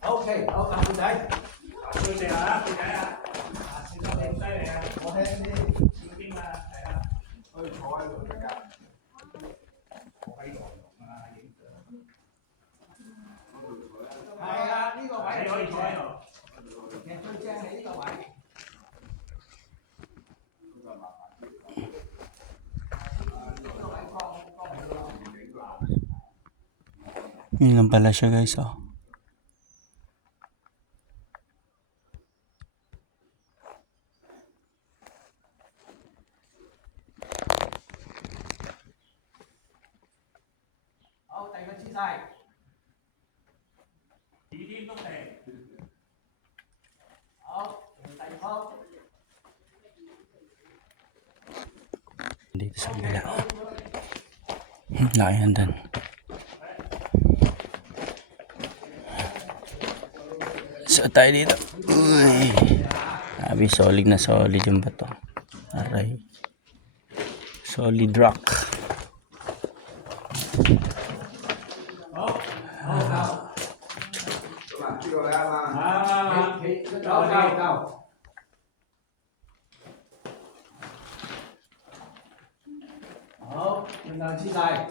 Okay, cảm ơn đây. Tôi sẽ xin cho em tay này. Có hết đi. Nhưng mà Ôi thôi rồi các bạn. Hay đi vào bảy. thôi. Nè tôi trang này đi vào bảy. Yun lang pala siya guys, oh. Tay nó chỉ dài. Chỉ thêm tóc này. Tay không. Dito sa kabila. Laki yan dun. So tayo dito. Uy. Sabi solid na solid yung bato. Aray. Solid rock. Cao. Mình làm chi dài.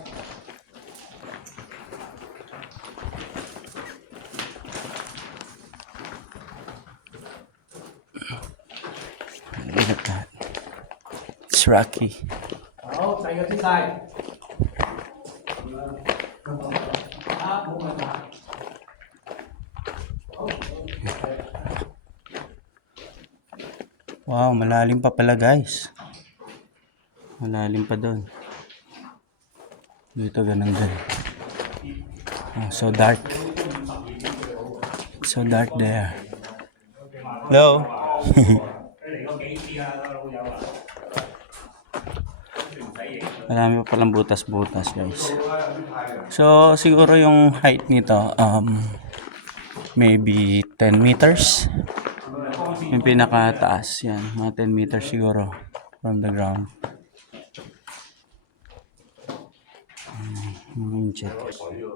Look at that. It's rocky. Tay nó chỉ dài. Một lần lại. Wow, malalim pa pala guys. Malalim pa doon. Dito ganun din. Oh, so dark. So dark there. Hello. Marami pa palang butas-butas guys. So siguro yung height nito maybe 10 meters. Yung pinakataas yan, mga 10 meters siguro from the ground. Check.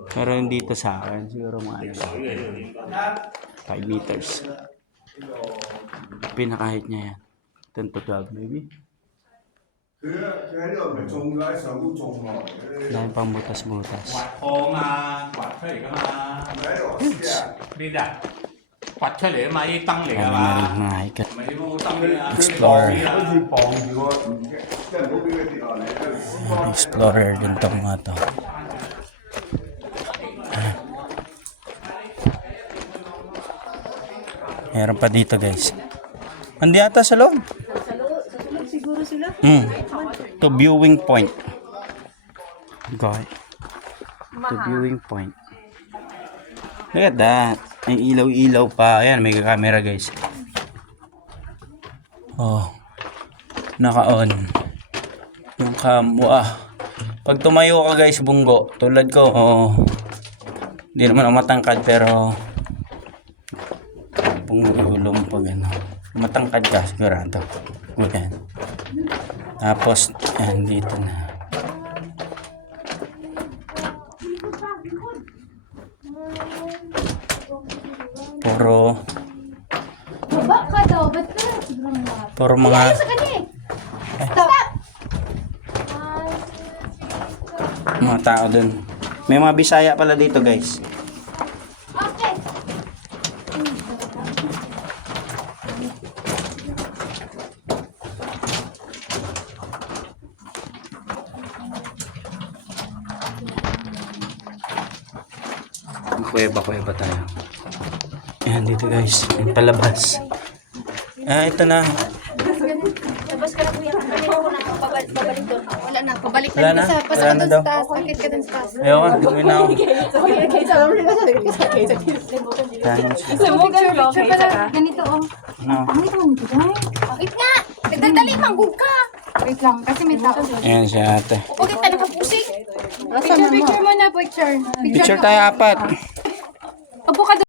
Pero yung dito sa akin siguro mga 5 meters. Pinaka-height niya yan 10 to 12 maybe. Dahil pang butas-butas. 掘出嚟㗎嘛。呢啲啊，掘出嚟啊嘛，啲燈嚟㗎 Marami 嘛。 na rin mga hiker. 唔係點樣燈嚟啊 Explorer. 即係唔好俾佢跌落嚟。 Explorer din tong mga to. Meron pa dito guys. Andi ata sa loob. Sa loob siguro sila. To viewing point. God. To viewing point. Look at that. May ilaw-ilaw pa. Ayan, may camera guys. Oh. Naka-on. Yung cam. Pag tumayo ka guys, bunggo. Tulad ko, hindi naman ako matangkad pero bunggo pa gano'n. Matangkad ka, sigurado. Ayan. Tapos, ayan, dito na. Baba ka daw, ba't ka? Sobrang baba. Puro mga Ayaw sa kanya eh. Stop! mga tao dun. May mga Bisaya pala dito guys. Okay. Kuweba tayo. Ayan dito guys. Yung palabas. Ito na. Labas ka na kuya. Babalik doon. Wala na. Pabalik Wala na? sa pasok Wala ka na doon daw? sa taas. Akit ka doon sa taas. Ayoko, gawin na ako. Picture pala. Ganito oh. No. Ganito mo nito dahil. Wait nga. Nagdadali, manggug ka. Wait lang, kasi may tao. Ayan si ate. Huwag ka na kapusing. Picture mo na, picture. Picture tayo apat. Upo ka doon.